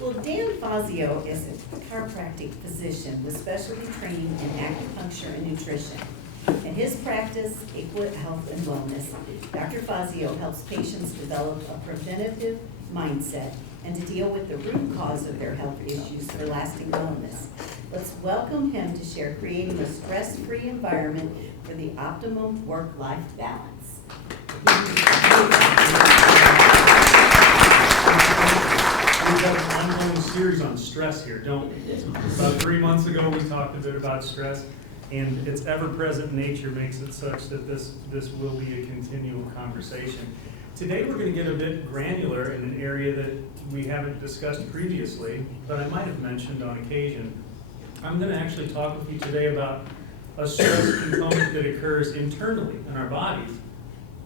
Well, Dan Fazio is a chiropractic physician with specialty training in acupuncture and nutrition. In his practice, Equate Health and Wellness, Dr. Fazio helps patients develop a preventative mindset and to deal with the root cause of their health issues for lasting wellness. Let's welcome him to share creating a stress-free environment for the optimum work-life balance. We've got an ongoing series on stress here, don't we? About 3 months ago, we talked a bit about stress, and its ever-present nature makes it such that this will be a continual conversation. Today, we're going to get a bit granular in an area that we haven't discussed previously, but I might have mentioned on occasion. I'm going to actually talk with you today about a stress component that occurs internally in our bodies,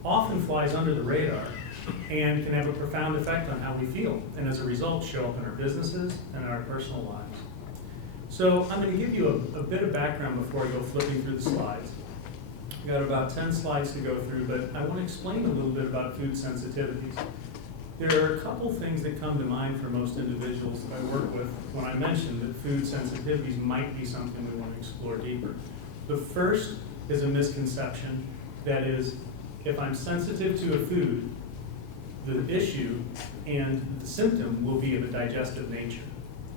often flies under the radar, and can have a profound effect on how we feel, and as a result show up in our businesses and in our personal lives. So I'm going to give you a bit of background before I go flipping through the slides. We've got about 10 slides to go through, but I want to explain a little bit about food sensitivities. There are a couple things that come to mind for most individuals that I work with when I mention that food sensitivities might be something we want to explore deeper. The first is a misconception, that is, if I'm sensitive to a food, the issue and the symptom will be of a digestive nature.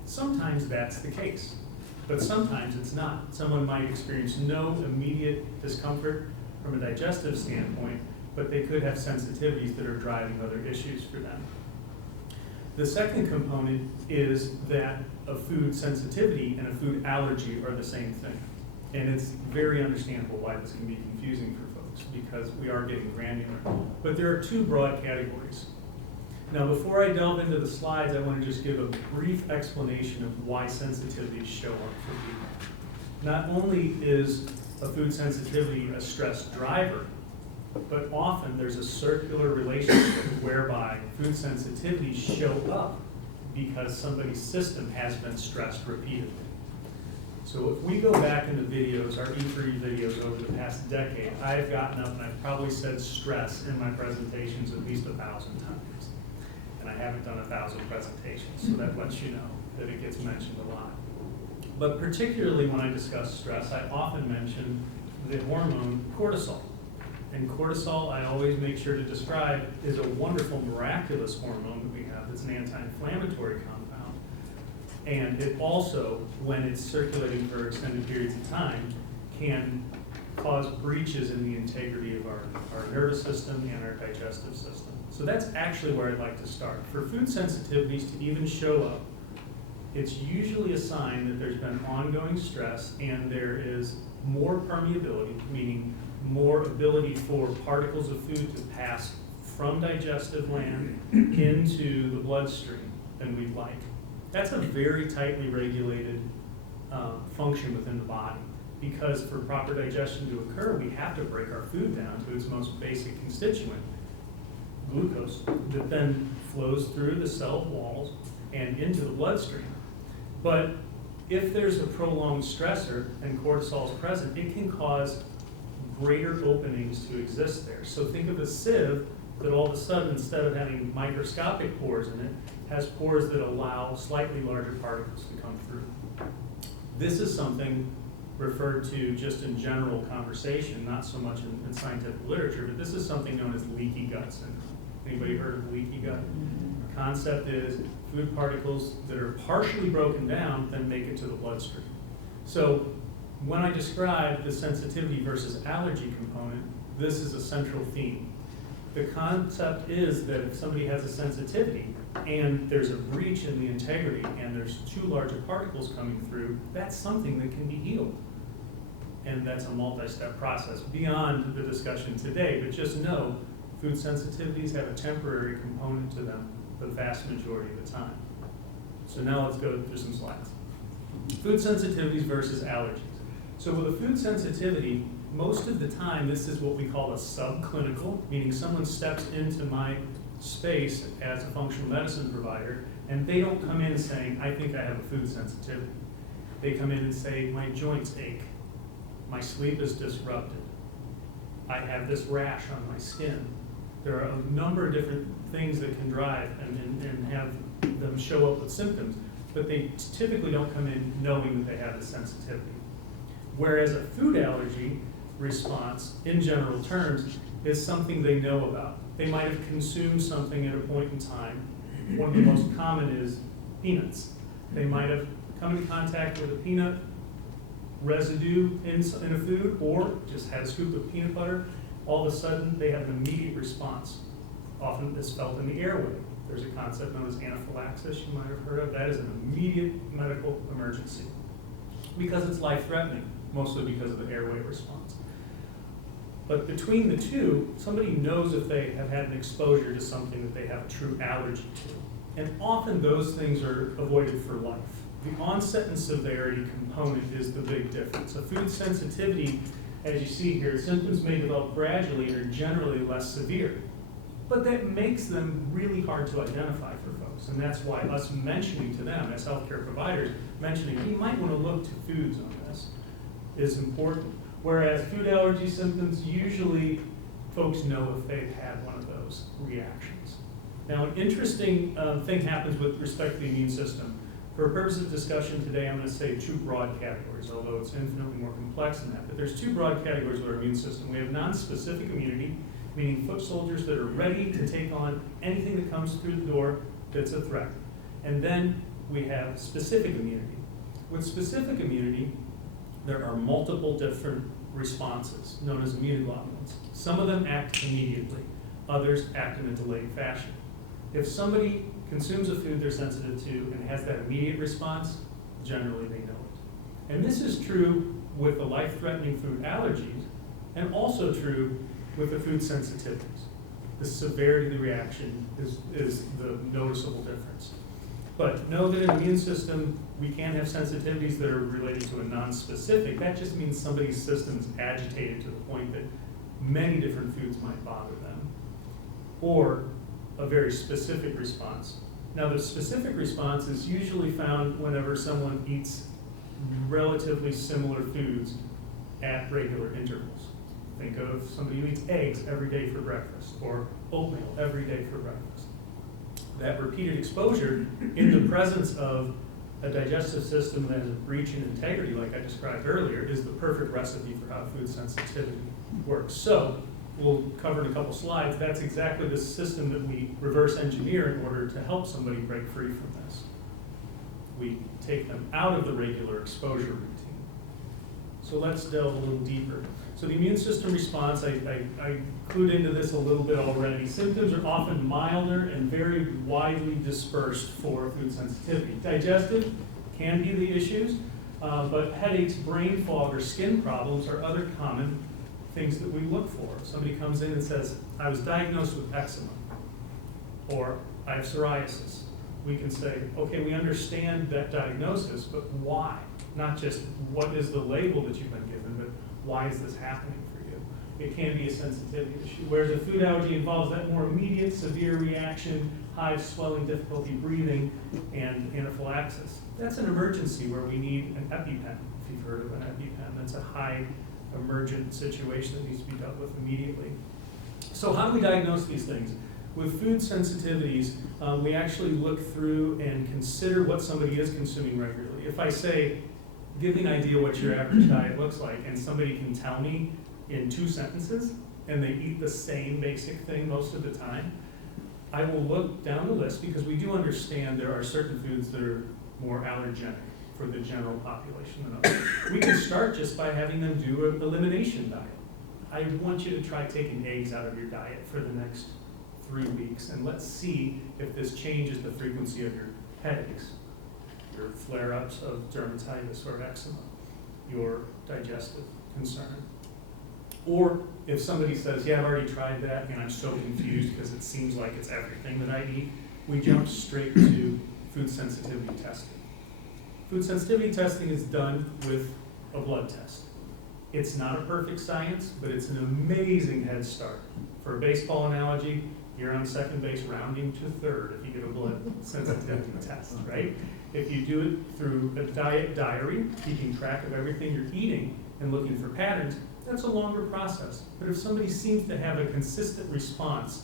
Sometimes that's the case, but sometimes it's not. Someone might experience no immediate discomfort from a digestive standpoint, but they could have sensitivities that are driving other issues for them. The second component is that a food sensitivity and a food allergy are the same thing. And it's very understandable why this can be confusing for folks, because we are getting granular. But there are two broad categories. Now, before I delve into the slides, I want to just give a brief explanation of why sensitivities show up for people. Not only is a food sensitivity a stress driver, but often there's a circular relationship whereby food sensitivities show up because somebody's system has been stressed repeatedly. So if we go back into videos, our e4e videos over the past decade, I've gotten up and I've probably said stress in my presentations at least 1,000 times. And I haven't done 1,000 presentations, so that lets you know that it gets mentioned a lot. But particularly when I discuss stress, I often mention the hormone cortisol. And cortisol, I always make sure to describe, is a wonderful, miraculous hormone that we have that's an anti-inflammatory compound. And it also, when it's circulating for extended periods of time, can cause breaches in the integrity of our nervous system and our digestive system. So that's actually where I'd like to start. For food sensitivities to even show up, it's usually a sign that there's been ongoing stress and there is more permeability, meaning more ability for particles of food to pass from digestive land into the bloodstream than we'd like. That's a very tightly regulated function within the body, because for proper digestion to occur, we have to break our food down to its most basic constituent, glucose, that then flows through the cell walls and into the bloodstream. But if there's a prolonged stressor and cortisol is present, it can cause greater openings to exist there. So think of a sieve that all of a sudden, instead of having microscopic pores in it, has pores that allow slightly larger particles to come through. This is something referred to just in general conversation, not so much in scientific literature, but this is something known as leaky gut syndrome. Anybody heard of leaky gut? The concept is food particles that are partially broken down then make it to the bloodstream. So when I describe the sensitivity versus allergy component, this is a central theme. The concept is that if somebody has a sensitivity and there's a breach in the integrity and there's too large of particles coming through, that's something that can be healed. And that's a multi-step process beyond the discussion today, but just know food sensitivities have a temporary component to them the vast majority of the time. So now let's go through some slides. Food sensitivities versus allergies. So with a food sensitivity, most of the time this is what we call a subclinical, meaning someone steps into my space as a functional medicine provider and they don't come in saying, I think I have a food sensitivity. They come in and say, my joints ache, my sleep is disrupted, I have this rash on my skin, There are a number of different things that can drive and have them show up with symptoms, but they typically don't come in knowing that they have the sensitivity. Whereas a food allergy response, in general terms, is something they know about. They might have consumed something at a point in time. One of the most common is peanuts. They might have come in contact with a peanut residue in a food, or just had a scoop of peanut butter. All of a sudden, they have an immediate response. Often it's felt in the airway. There's a concept known as anaphylaxis you might have heard of. That is an immediate medical emergency because it's life-threatening, mostly because of the airway response. But between the two, somebody knows if they have had an exposure to something that they have a true allergy to. And often those things are avoided for life. The onset and severity component is the big difference. A food sensitivity, as you see here, symptoms may develop gradually and are generally less severe. But that makes them really hard to identify for folks. And that's why us mentioning to them as healthcare providers, mentioning you might want to look to foods on this is important. Whereas food allergy symptoms, usually folks know if they've had one of those reactions. Now, an interesting thing happens with respect to the immune system. For purpose of discussion today, I'm going to say two broad categories, although it's infinitely more complex than that. But there's two broad categories of our immune system. We have non-specific immunity, meaning foot soldiers that are ready to take on anything that comes through the door that's a threat. And then we have specific immunity. With specific immunity, there are multiple different responses known as immunoglobulins. Some of them act immediately, others act in a delayed fashion. If somebody consumes a food they're sensitive to and has that immediate response, generally they know it. And this is true with the life-threatening food allergies and also true with the food sensitivities. The severity of the reaction is the noticeable difference. But know that in the immune system, we can have sensitivities that are related to a non-specific. That just means somebody's system is agitated to the point that many different foods might bother them. Or a very specific response. Now, the specific response is usually found whenever someone eats relatively similar foods at regular intervals. Think of somebody who eats eggs every day for breakfast or oatmeal every day for breakfast. That repeated exposure in the presence of a digestive system that has a breach in integrity, like I described earlier, is the perfect recipe for how food sensitivity works. So, we'll cover in a couple slides, that's exactly the system that we reverse engineer in order to help somebody break free from this. We take them out of the regular exposure routine. So let's delve a little deeper. So the immune system response, I clued into this a little bit already. Symptoms are often milder and very widely dispersed for food sensitivity. Digestive can be the issues, but headaches, brain fog, or skin problems are other common things that we look for. If somebody comes in and says, I was diagnosed with eczema, or I have psoriasis, we can say, okay, we understand that diagnosis, but why? Not just what is the label that you've been given, but why is this happening for you? It can be a sensitivity issue. Whereas a food allergy involves that more immediate, severe reaction, hives, swelling, difficulty breathing, and anaphylaxis. That's an emergency where we need an EpiPen, if you've heard of an EpiPen. That's a high emergent situation that needs to be dealt with immediately. So how do we diagnose these things? With food sensitivities, we actually look through and consider what somebody is consuming regularly. If I say, give me an idea what your average diet looks like, and somebody can tell me in 2 sentences, and they eat the same basic thing most of the time, I will look down the list because we do understand there are certain foods that are more allergenic for the general population than others. We can start just by having them do an elimination diet. I want you to try taking eggs out of your diet for the next 3 weeks, and let's see if this changes the frequency of your headaches, your flare-ups of dermatitis or eczema, your digestive concern. Or if somebody says, yeah, I've already tried that and I'm so confused because it seems like it's everything that I eat, we jump straight to food sensitivity testing. Food sensitivity testing is done with a blood test. It's not a perfect science, but it's an amazing head start. For a baseball analogy, you're on second base rounding to third if you get a blood sensitivity test, right? If you do it through a diet diary, keeping track of everything you're eating and looking for patterns, that's a longer process. But if somebody seems to have a consistent response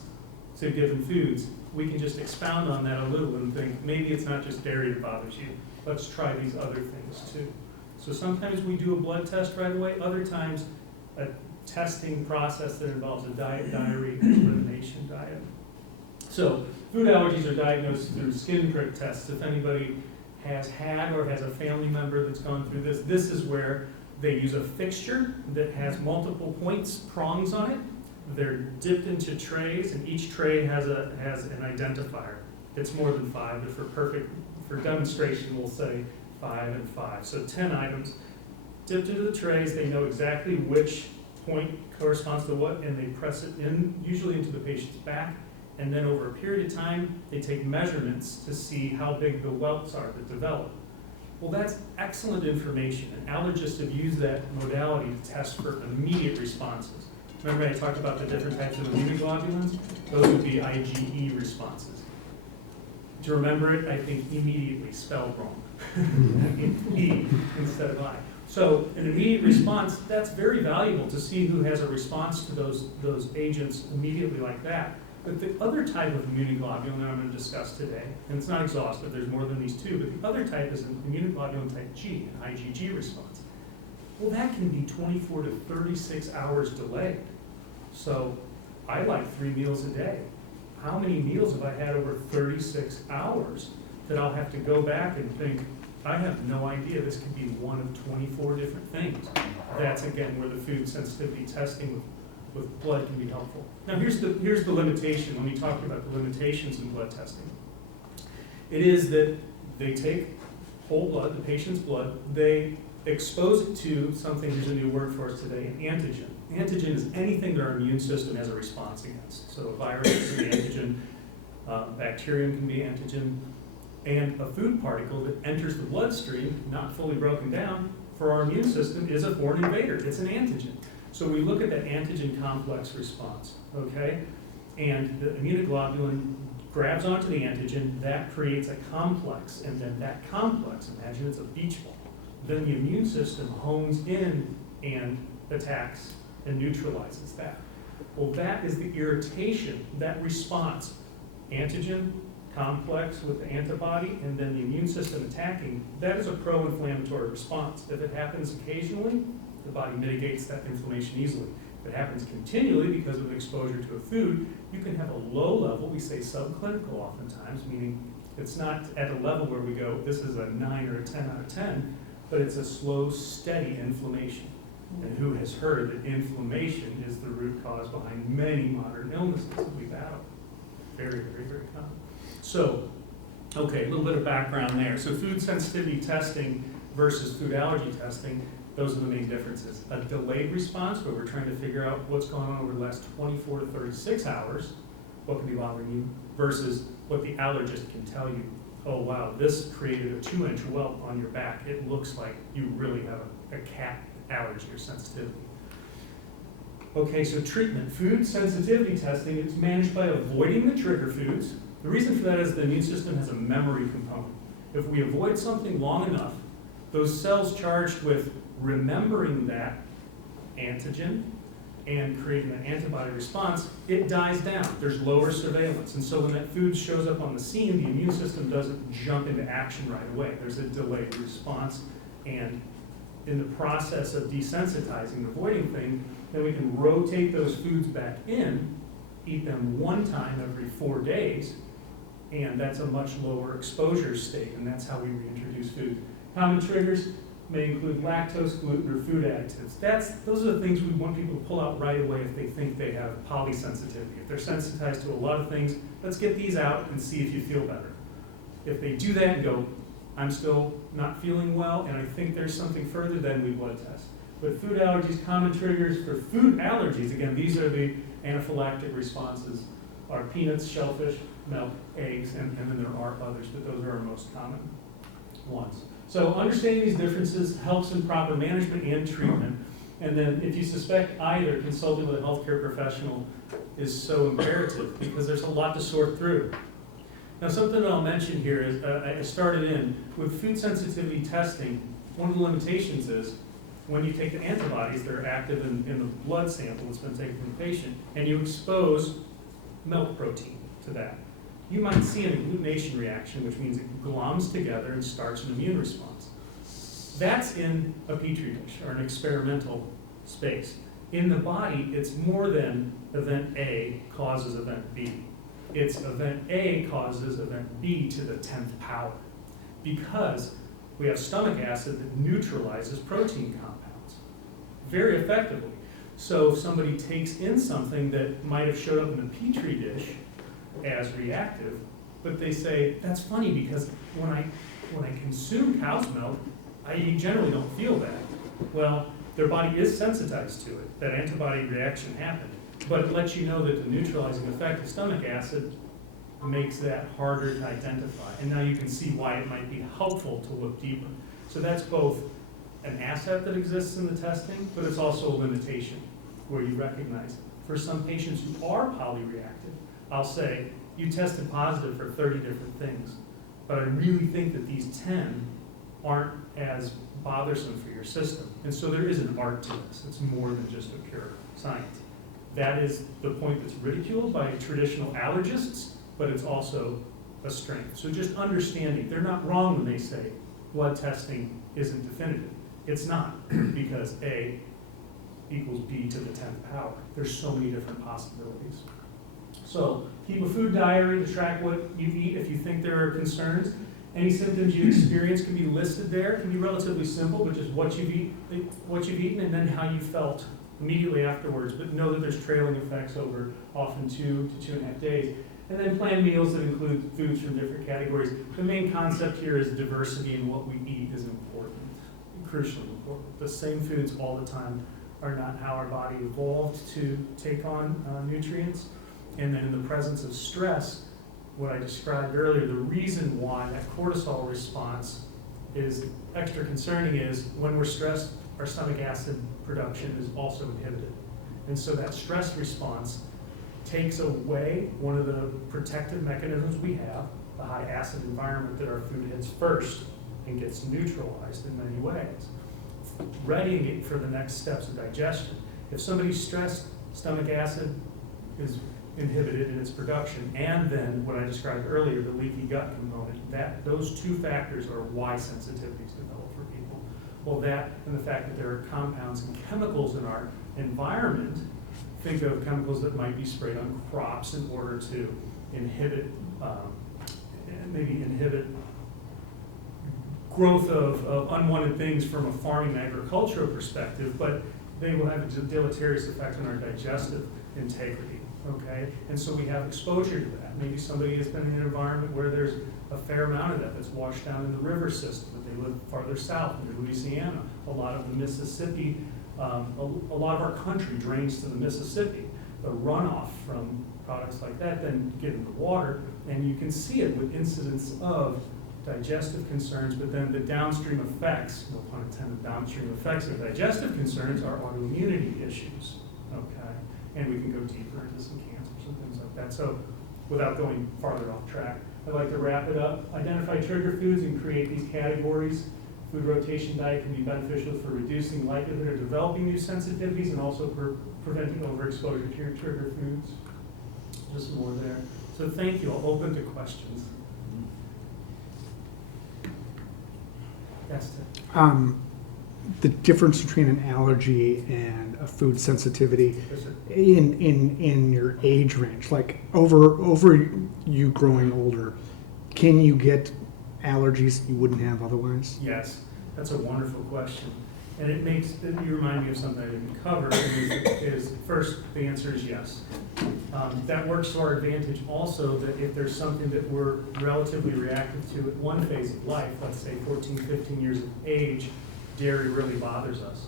to given foods, we can just expound on that a little and think, maybe it's not just dairy that bothers you, let's try these other things too. So sometimes we do a blood test right away, other times a testing process that involves a diet diary and elimination diet. So food allergies are diagnosed through skin prick tests. If anybody has had or has a family member that's gone through this, this is where they use a fixture that has multiple prongs on it. They're dipped into trays, and each tray has an identifier. It's more than 5, but for demonstration, we'll say 5 and 5. So 10 items dipped into the trays. They know exactly which point corresponds to what, and they press it in, usually into the patient's back. And then over a period of time, they take measurements to see how big the welts are that develop. Well, that's excellent information, and allergists have used that modality to test for immediate responses. Remember I talked about the different types of immunoglobulins? Those would be IgE responses. To remember it, I think immediately spelled wrong. E instead of I. So an immediate response, that's very valuable to see who has a response to those agents immediately like that. But the other type of immunoglobulin that I'm going to discuss today, and it's not exhaustive, there's more than these two, but the other type is an immunoglobulin type G, an IgG response. Well, that can be 24 to 36 hours delayed. So I like 3 meals a day. How many meals have I had over 36 hours that I'll have to go back and think, I have no idea, this could be one of 24 different things. That's again where the food sensitivity testing with blood can be helpful. Now here's the limitation when we talk about the limitations in blood testing. It is that they take whole blood, the patient's blood, they expose it to something, here's a new word for us today, an antigen. Antigen is anything that our immune system has a response against. So a virus is an antigen, bacterium can be antigen, and a food particle that enters the bloodstream, not fully broken down, for our immune system is a foreign invader. It's an antigen. So we look at that antigen complex response, okay? And the immunoglobulin grabs onto the antigen, that creates a complex, and then that complex, imagine it's a beach ball, then the immune system hones in and attacks and neutralizes that. Well, that is the irritation, that response. Antigen, complex with the antibody, and then the immune system attacking, that is a pro-inflammatory response. If it happens occasionally, the body mitigates that inflammation easily. If it happens continually because of exposure to a food, you can have a low level, we say subclinical oftentimes, meaning it's not at a level where we go, this is a 9 or a 10 out of 10, but it's a slow, steady inflammation. And who has heard that inflammation is the root cause behind many modern illnesses that we battle? Very, very, very common. So, okay, a little bit of background there. So food sensitivity testing versus food allergy testing, those are the main differences. A delayed response, where we're trying to figure out what's going on over the last 24 to 36 hours, what can be bothering you, versus what the allergist can tell you. Oh wow, this created a 2-inch welt on your back. It looks like you really have a cat allergy or sensitivity. Okay, so treatment. Food sensitivity testing is managed by avoiding the trigger foods. The reason for that is the immune system has a memory component. If we avoid something long enough, those cells charged with remembering that antigen and creating an antibody response, it dies down. There's lower surveillance. And so when that food shows up on the scene, the immune system doesn't jump into action right away. There's a delayed response. And in the process of desensitizing, avoiding things, then we can rotate those foods back in, eat them one time every 4 days, and that's a much lower exposure state, and that's how we reintroduce food. Common triggers may include lactose, gluten, or food additives. Those are the things we want people to pull out right away if they think they have polysensitivity. If they're sensitized to a lot of things, let's get these out and see if you feel better. If they do that and go, I'm still not feeling well, and I think there's something further, then we blood test. But food allergies, common triggers for food allergies, again, these are the anaphylactic responses, are peanuts, shellfish, milk, eggs, and then there are others, but those are our most common ones. So understanding these differences helps in proper management and treatment. And then if you suspect either, consulting with a healthcare professional is so imperative because there's a lot to sort through. Now something that I'll mention here is, I started in, with food sensitivity testing, one of the limitations is when you take the antibodies that are active in the blood sample that's been taken from the patient, and you expose milk protein to that. You might see an agglutination reaction, which means it glums together and starts an immune response. That's in a petri dish or an experimental space. In the body, it's more than event A causes event B. It's event A causes event B to the 10th power, because we have stomach acid that neutralizes protein compounds very effectively. So if somebody takes in something that might have showed up in a petri dish as reactive, but they say, that's funny because when I consume cow's milk, I generally don't feel that. Well, their body is sensitized to it. That antibody reaction happened. But it lets you know that the neutralizing effect of stomach acid makes that harder to identify. And now you can see why it might be helpful to look deeper. So that's both an asset that exists in the testing, but it's also a limitation where you recognize it. For some patients who are polyreactive, I'll say, you tested positive for 30 different things, but I really think that these 10 aren't as bothersome for your system. And so there is an art to this. It's more than just a pure science. That is the point that's ridiculed by traditional allergists, but it's also a strength. So just understanding, they're not wrong when they say blood testing isn't definitive. It's not, because A equals B to the 10th power. There's so many different possibilities. So keep a food diary to track what you eat if you think there are concerns. Any symptoms you experience can be listed there. It can be relatively simple, which is what you've eaten and then how you felt immediately afterwards. But know that there's trailing effects over often 2 to 2.5 days. And then plan meals that include foods from different categories. The main concept here is diversity in what we eat is important, crucially important. The same foods all the time are not how our body evolved to take on nutrients. And then in the presence of stress, what I described earlier, the reason why that cortisol response is extra concerning is when we're stressed, our stomach acid production is also inhibited. And so that stress response takes away one of the protective mechanisms we have, the high acid environment that our food hits first and gets neutralized in many ways, readying it for the next steps of digestion. If somebody's stressed, stomach acid is inhibited in its production, and then what I described earlier, the leaky gut component, those two factors are why sensitivities develop for people. Well, that and the fact that there are compounds and chemicals in our environment. Think of chemicals that might be sprayed on crops in order to inhibit, growth of unwanted things from a farming agricultural perspective, but they will have a deleterious effect on our digestive integrity, okay? And so we have exposure to that. Maybe somebody has been in an environment where there's a fair amount of that that's washed down in the river system, but they live farther south in Louisiana. A lot of the Mississippi, a lot of our country drains to the Mississippi. The runoff from products like that then get into water, and you can see it with incidents of digestive concerns, but then the downstream effects, no pun intended, downstream effects of digestive concerns are autoimmunity issues, okay? And we can go deeper into some cancers and things like that. So without going farther off track, I'd like to wrap it up. Identify trigger foods and create these categories. Food rotation diet can be beneficial for reducing likelihood of developing new sensitivities and also preventing overexposure to your trigger foods. Just more there. So thank you. I'll open to questions. Yes, Tim. The difference between an allergy and a food sensitivity Yes, sir. in your age range, like over you growing older, can you get allergies you wouldn't have otherwise? Yes, that's a wonderful question. And you remind me of something I didn't cover, is first, the answer is yes. That works to our advantage also, that if there's something that we're relatively reactive to at one phase of life, let's say 14, 15 years of age, dairy really bothers us.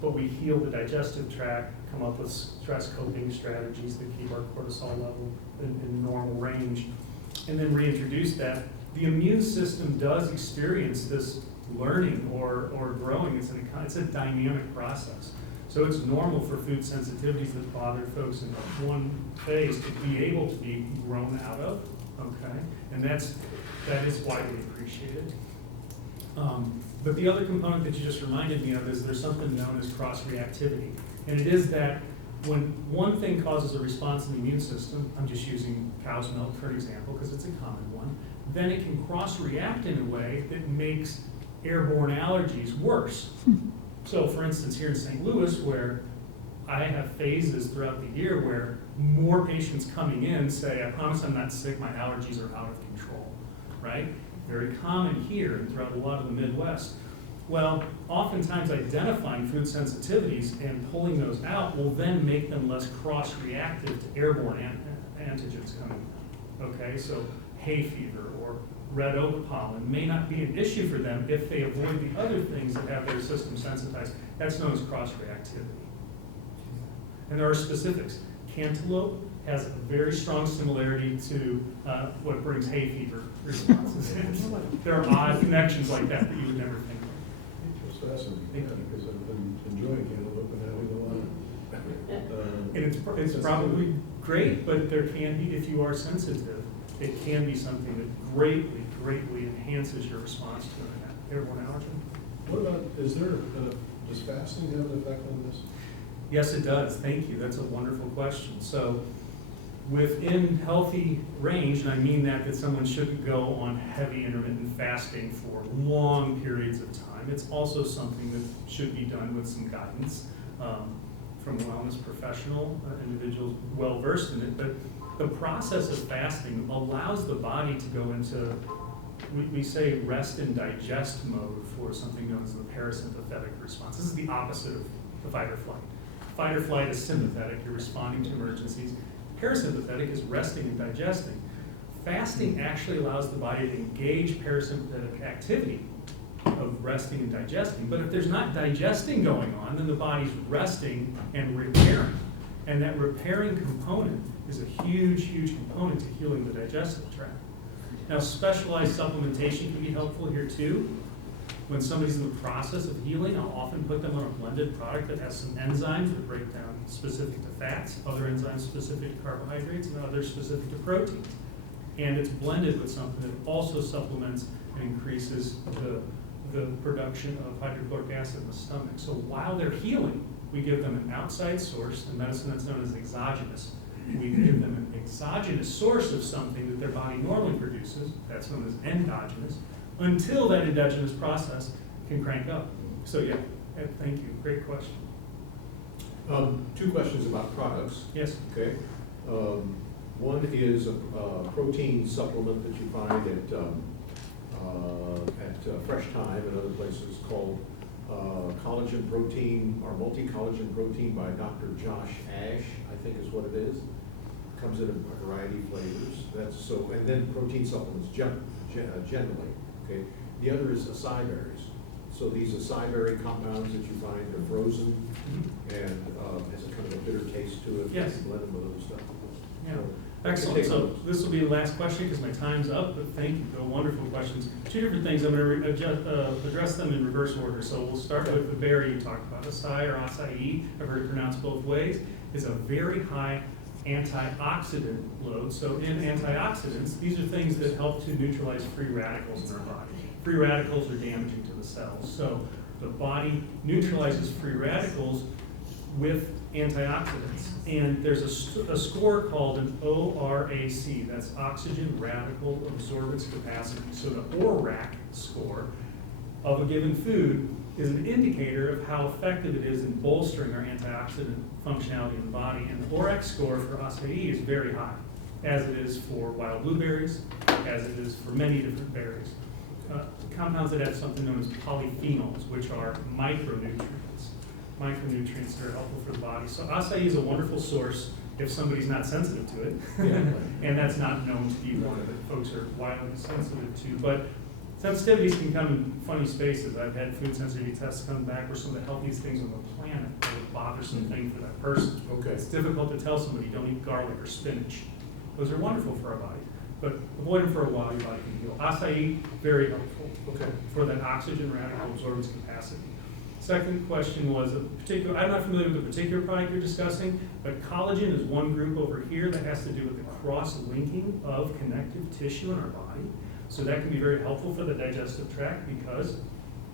But we heal the digestive tract, come up with stress coping strategies that keep our cortisol level in normal range, and then reintroduce that. The immune system does experience this learning or growing. It's a dynamic process. So it's normal for food sensitivities that bother folks in one phase to be able to be grown out of, okay? And that is widely appreciated. But the other component that you just reminded me of is there's something known as cross-reactivity. And it is that when one thing causes a response in the immune system, I'm just using cow's milk for an example because it's a common one, then it can cross-react in a way that makes airborne allergies worse. So for instance, here in St. Louis, where I have phases throughout the year where more patients coming in say, I promise I'm not sick, my allergies are out of control, right? Very common here and throughout a lot of the Midwest. Well, oftentimes identifying food sensitivities and pulling those out will then make them less cross-reactive to airborne antigens coming in. Okay, so hay fever or red oak pollen may not be an issue for them if they avoid the other things that have their system sensitized. That's known as cross-reactivity. And there are specifics. Cantaloupe has a very strong similarity to what brings hay fever responses. There are odd connections like that that you would never think of. It's fascinating, because I've been enjoying cantaloupe and having a lot of. And it's probably great, but there can be, if you are sensitive, it can be something that greatly, greatly enhances your response to an airborne allergen. What about, does fasting have an effect on this? Yes, it does. Thank you. That's a wonderful question. So within healthy range, and I mean that someone shouldn't go on heavy intermittent fasting for long periods of time. It's also something that should be done with some guidance from a wellness professional, individuals well-versed in it. But the process of fasting allows the body to go into, we say, rest and digest mode for something known as the parasympathetic response. This is the opposite of the fight or flight. Fight or flight is sympathetic, you're responding to emergencies. Parasympathetic is resting and digesting. Fasting actually allows the body to engage parasympathetic activity of resting and digesting. But if there's not digesting going on, then the body's resting and repairing. And that repairing component is a huge, huge component to healing the digestive tract. Now, specialized supplementation can be helpful here too. When somebody's in the process of healing, I'll often put them on a blended product that has some enzymes that break down specific to fats, other enzymes specific to carbohydrates, and others specific to proteins. And it's blended with something that also supplements and increases the production of hydrochloric acid in the stomach. So while they're healing, we give them an outside source, in medicine that's known as exogenous. We give them an exogenous source of something that their body normally produces, that's known as endogenous, until that endogenous process can crank up. So yeah, Ed, thank you, great question. Two questions about products. Yes. Okay. One is a protein supplement that you find at Fresh Time and other places called collagen protein or multi-collagen protein by Dr. Josh Ash, I think is what it is. Comes in a variety of flavors. And then protein supplements generally. Okay. The other is acai berries. So these acai berry compounds that you find are frozen and has a kind of a bitter taste to it. Yes. You blend them with other stuff. Yeah. So, Excellent. So this will be the last question because my time's up, but thank you. They're wonderful questions. Two different things. I'm going to address them in reverse order. So we'll start with the berry you talked about. Acai or acai, I've heard it pronounced both ways, is a very high antioxidant load. So in antioxidants, these are things that help to neutralize free radicals in our body. Free radicals are damaging to the cells. So the body neutralizes free radicals with antioxidants. And there's a score called an ORAC, that's oxygen radical absorbance capacity. So the ORAC score of a given food is an indicator of how effective it is in bolstering our antioxidant functionality in the body. And the ORAC score for acai is very high, as it is for wild blueberries, as it is for many different berries. Compounds that have something known as polyphenols, which are micronutrients that are helpful for the body. So acai is a wonderful source if somebody's not sensitive to it. Yeah. And that's not known to be one that folks are wildly sensitive to. But sensitivities can come in funny spaces. I've had food sensitivity tests come back where some of the healthiest things on the planet are a bothersome thing for that person. Okay. It's difficult to tell somebody don't eat garlic or spinach. Those are wonderful for our body, but avoid them for a while, your body can heal. Acai, very helpful for that oxygen radical absorbance capacity. Second question was I'm not familiar with the particular product you're discussing, but collagen is one group over here that has to do with the cross-linking of connective tissue in our body. So that can be very helpful for the digestive tract because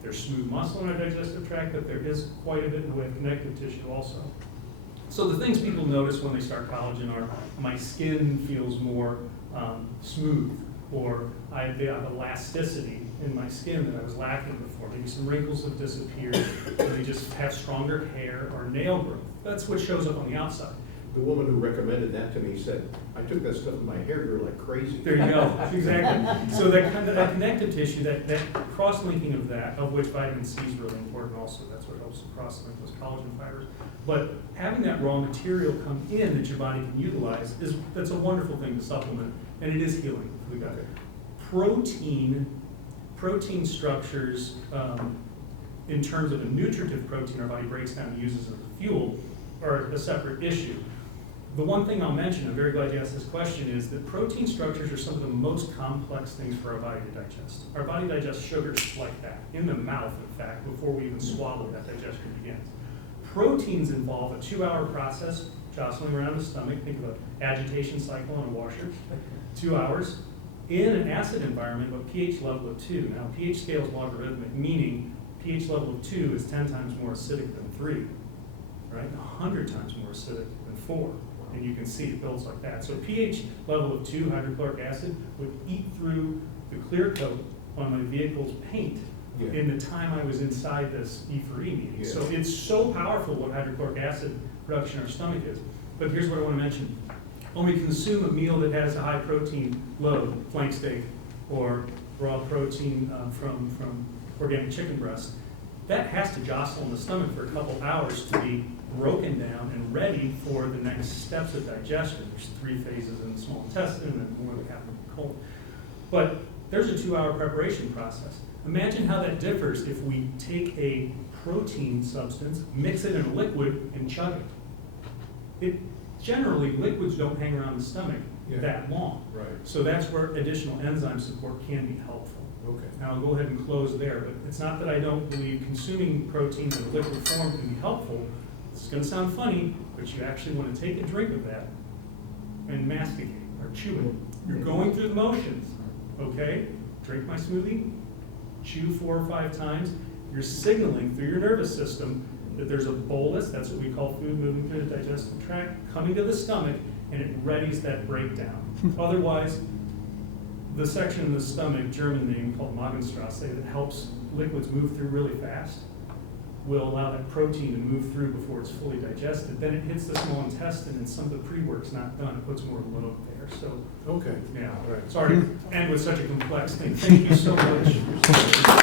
there's smooth muscle in our digestive tract, but there is quite a bit in the way of connective tissue also. So the things people notice when they start collagen are, my skin feels more smooth, or I have elasticity in my skin that I was lacking before. Maybe some wrinkles have disappeared, or they just have stronger hair or nail growth. That's what shows up on the outside. The woman who recommended that to me said, I took that stuff in my hair, grew like crazy. There you go, exactly. So that kind of, that connective tissue, that cross-linking of that, of which vitamin C is really important also, that's what helps to cross-link those collagen fibers. But having that raw material come in that your body can utilize, that's a wonderful thing to supplement, and it is healing for the gut. Protein structures, in terms of a nutritive protein our body breaks down and uses as a fuel, are a separate issue. The one thing I'll mention, I'm very glad you asked this question, is that protein structures are some of the most complex things for our body to digest. Our body digests sugars like that, in the mouth, in fact, before we even swallow, that digestion begins. Proteins involve a 2-hour process, jostling around the stomach, think of an agitation cycle on a washer, 2 hours, in an acid environment, but pH level of 2. Now, pH scale is logarithmic, meaning pH level of 2 is 10 times more acidic than 3, right? 100 times more acidic than 4. And you can see it builds like that. So pH level of 2, hydrochloric acid, would eat through the clear coat on my vehicle's paint in the time I was inside this e4e meeting. Yeah. So it's so powerful what hydrochloric acid production in our stomach is. But here's what I want to mention. When we consume a meal that has a high protein load, flank steak, or raw protein from organic chicken breast, that has to jostle in the stomach for a couple hours to be broken down and ready for the next steps of digestion. There's 3 phases in the small intestine and more that happen in the colon. But there's a 2-hour preparation process. Imagine how that differs if we take a protein substance, mix it in a liquid, and chug it. Generally, liquids don't hang around the stomach that long. Right. So that's where additional enzyme support can be helpful. Okay. Now, I'll go ahead and close there, but it's not that I don't believe consuming proteins in a liquid form can be helpful. It's going to sound funny, but you actually want to take a drink of that and masticate or chew it. You're going through the motions, okay? Drink my smoothie, chew 4 or 5 times. You're signaling through your nervous system that there's a bolus, that's what we call food moving through the digestive tract, coming to the stomach, and it readies that breakdown. Otherwise, the section in the stomach, German name called Magenstrasse, that helps liquids move through really fast, will allow that protein to move through before it's fully digested. Then it hits the small intestine, and some of the pre-work's not done. It puts more load there. So, Okay. yeah. All right. Sorry to end with such a complex thing. Thank you so much.